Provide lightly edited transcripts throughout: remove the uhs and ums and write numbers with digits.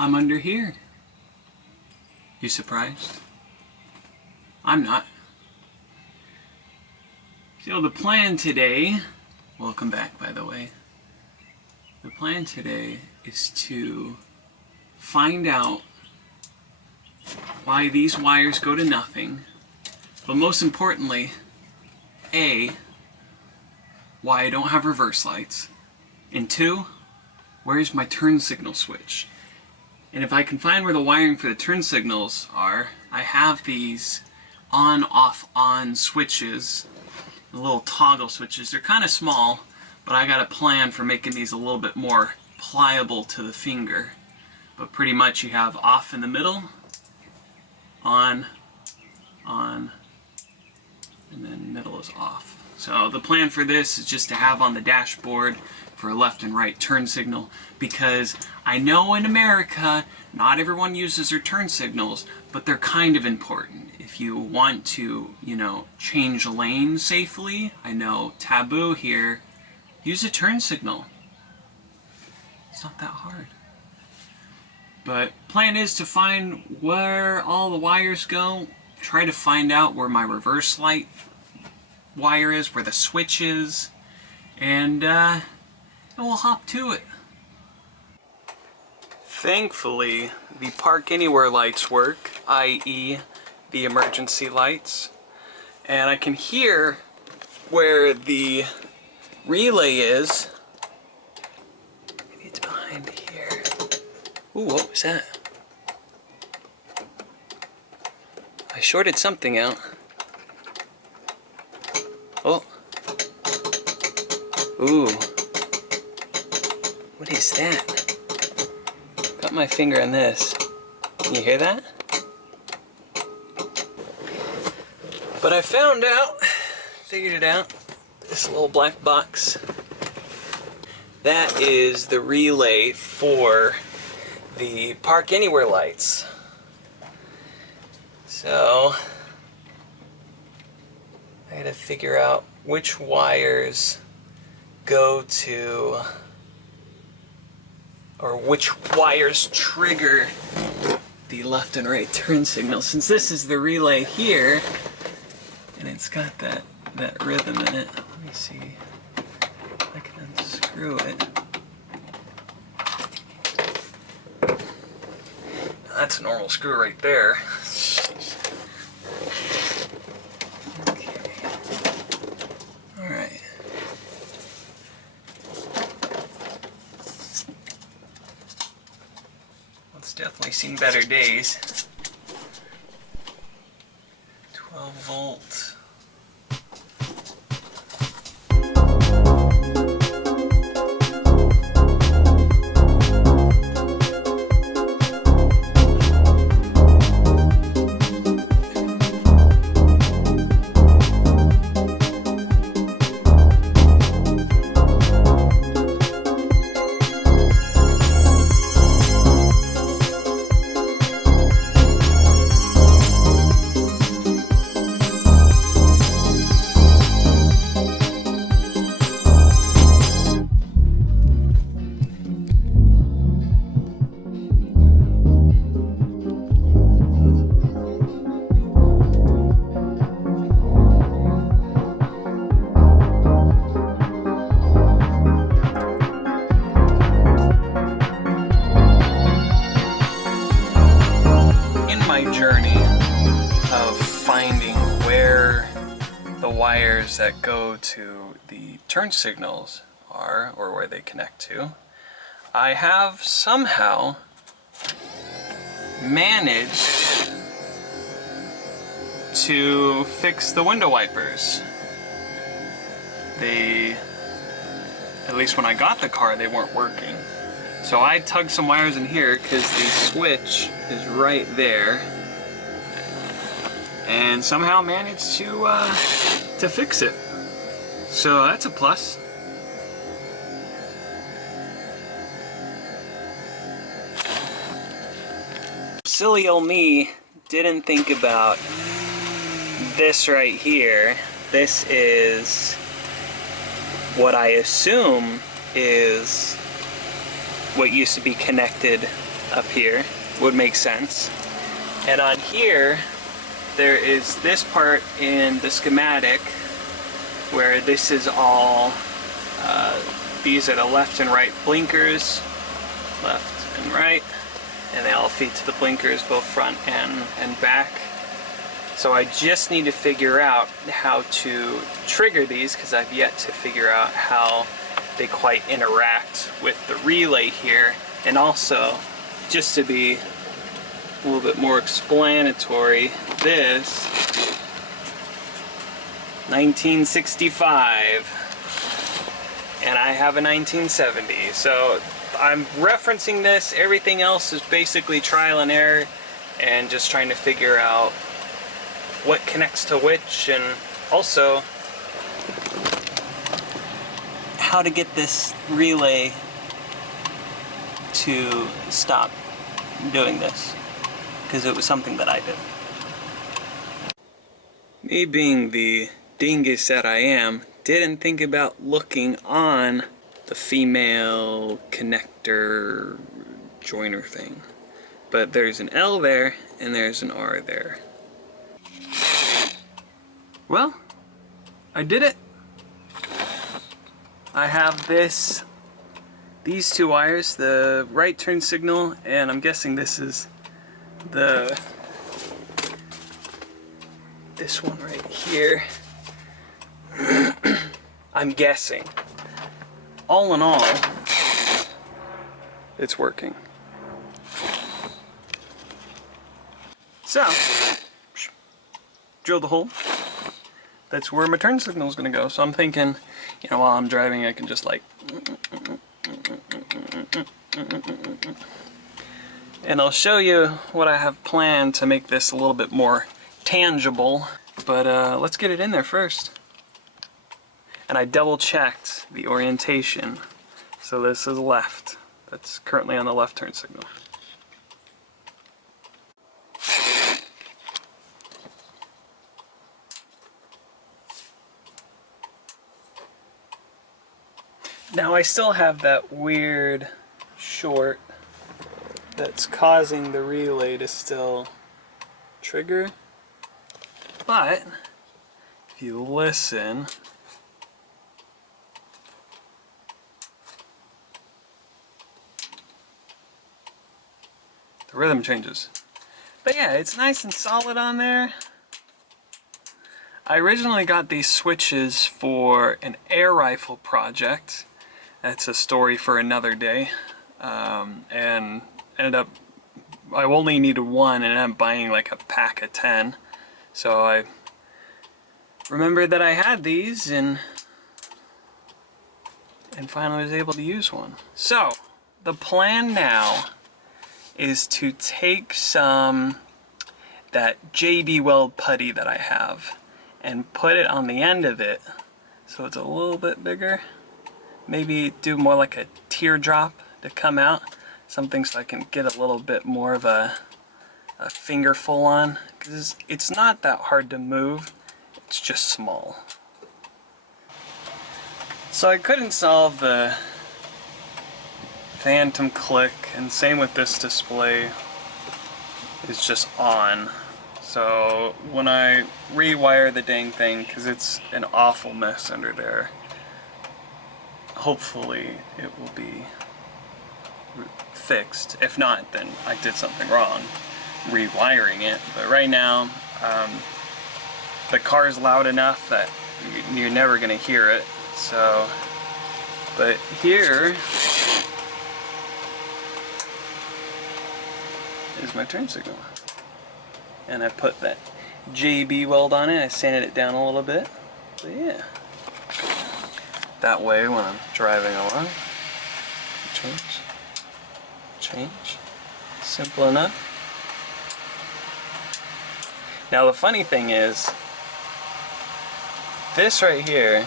I'm under here. You surprised? I'm not. So the plan today, welcome back by the way. The plan today is to find out why these wires go to nothing, but most importantly, A, why I don't have reverse lights, and 2, where's my turn signal switch? And if I can find where the wiring for the turn signals are, I have these on, off, on switches, the little toggle switches. They're kind of small, but I got a plan for making these a little bit more pliable to the finger. But pretty much you have off in the middle, on, and then middle is off. So the plan for this is just to have on the dashboard for a left and right turn signal, because I know in America not everyone uses their turn signals, but they're kind of important. If you want to, change lane safely, I know taboo here, use a turn signal. It's not that hard. But plan is to find where all the wires go, try to find out where my reverse light wire is, where the switch is, and we'll hop to it. Thankfully, the park anywhere lights work, i.e. the emergency lights, and I can hear where the relay is. Maybe it's behind here. Ooh, what was that? I shorted something out. Oh. Ooh. What is that? Got my finger on this. Can you hear that? But I found out, figured it out, this little black box. That is the relay for the Park Anywhere lights. So I gotta figure out which wires go to, or which wires trigger the left and right turn signal. Since this is the relay here, and it's got that rhythm in it. Let me see if I can unscrew it. That's a normal screw right there. Okay. Alright. It's definitely seen better days. 12 volt. Wires that go to the turn signals are, or where they connect to, I have somehow managed to fix the window wipers. They, at least when I got the car, they weren't working. So I tugged some wires in here because the switch is right there, and somehow managed to fix it. So that's a plus. Silly old me didn't think about this right here. This is what I assume is what used to be connected up here would make sense. And on here, there is this part in the schematic where this is all, these are the left and right blinkers, left and right, and they all feed to the blinkers, both front and back. So I just need to figure out how to trigger these, because I've yet to figure out how they quite interact with the relay here. And also, just to be a little bit more explanatory, this 1965 and I have a 1970. So I'm referencing this. Everything else is basically trial and error and just trying to figure out what connects to which, and also how to get this relay to stop doing this, because it was something that I did. Me being the dingus that I am, didn't think about looking on the female connector joiner thing. But there's an L there and there's an R there. Well, I did it. I have these two wires, the right turn signal, and I'm guessing this is this one right here. I'm guessing. All in all, it's working. So, drill the hole. That's where my turn signal is going to go. So I'm thinking, you know, while I'm driving, I can just like, and I'll show you what I have planned to make this a little bit more tangible. But let's get it in there first. And I double checked the orientation. So this is left. That's currently on the left turn signal. Now I still have that weird short that's causing the relay to still trigger, but if you listen, the rhythm changes. But yeah, it's nice and solid on there. I originally got these switches for an air rifle project. That's a story for another day. And ended up, I only needed one and ended up buying like a pack of 10. So I remembered that I had these and finally was able to use one. So the plan now is to take that JB Weld putty that I have and put it on the end of it so it's a little bit bigger. Maybe do more like a teardrop to come out, something so I can get a little bit more of a finger full on, because it's not that hard to move, it's just small. So I couldn't solve the phantom click, and same with this display, it's just on. So when I rewire the dang thing, because it's an awful mess under there, hopefully it will be fixed. If not, then I did something wrong rewiring it. But right now, the car is loud enough that you're never gonna hear it. So, but here is my turn signal. And I put that JB Weld on it. I sanded it down a little bit. But yeah. That way, when I'm driving along, change, simple enough. Now the funny thing is, this right here,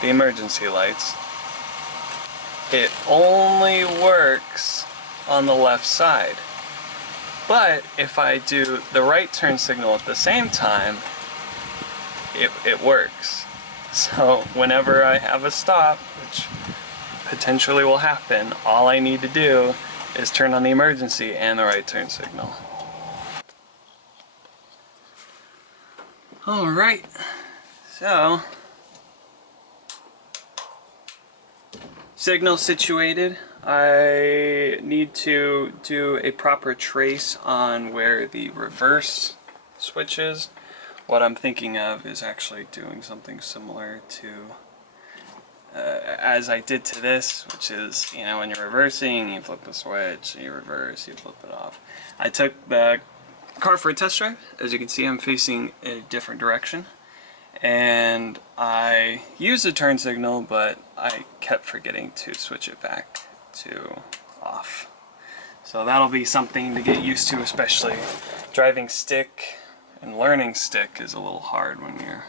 the emergency lights, it only works on the left side. But if I do the right turn signal at the same time, it works. So whenever I have a stop, which potentially will happen, all I need to do is turn on the emergency and the right turn signal. Alright, so signal situated. I need to do a proper trace on where the reverse switch is. What I'm thinking of is actually doing something similar to as I did to this, which is, you know, when you're reversing, you flip the switch, you reverse, you flip it off. I took the car for a test drive. As you can see, I'm facing a different direction, and I used the turn signal, but I kept forgetting to switch it back to off. So that'll be something to get used to, especially driving stick, and learning stick is a little hard when you're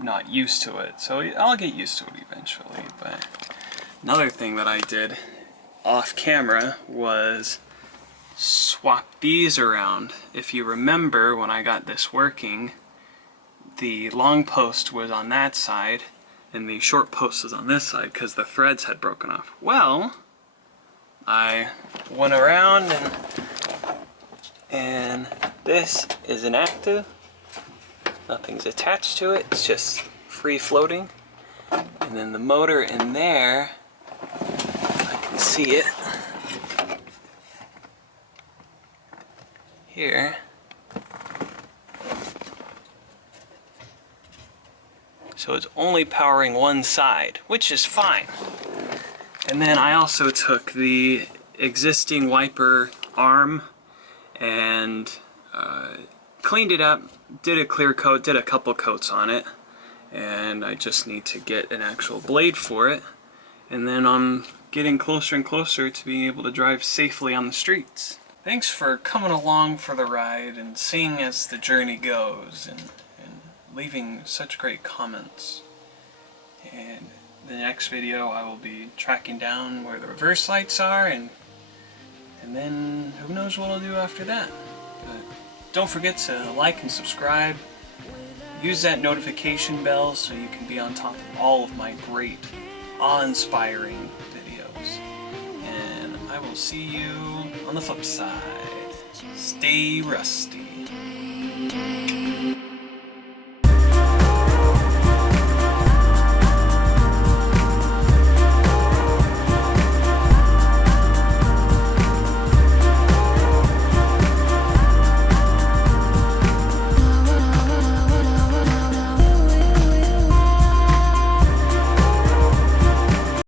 not used to it. So I'll get used to it eventually. But another thing that I did off camera was swap these around. If you remember, when I got this working, the long post was on that side and the short post was on this side because the threads had broken off. Well, I went around and this is inactive. Nothing's attached to it. It's just free floating. And then the motor in there, I can see it here. So it's only powering one side, which is fine. And then I also took the existing wiper arm and cleaned it up, did a clear coat, did a couple coats on it, and I just need to get an actual blade for it. And then I'm getting closer and closer to being able to drive safely on the streets. Thanks for coming along for the ride and seeing as the journey goes, and leaving such great comments. And the next video I will be tracking down where the reverse lights are, and then who knows what I'll do after that. But don't forget to like and subscribe. Use that notification bell so you can be on top of all of my great, awe-inspiring videos. And I will see you on the flip side. Stay rusty.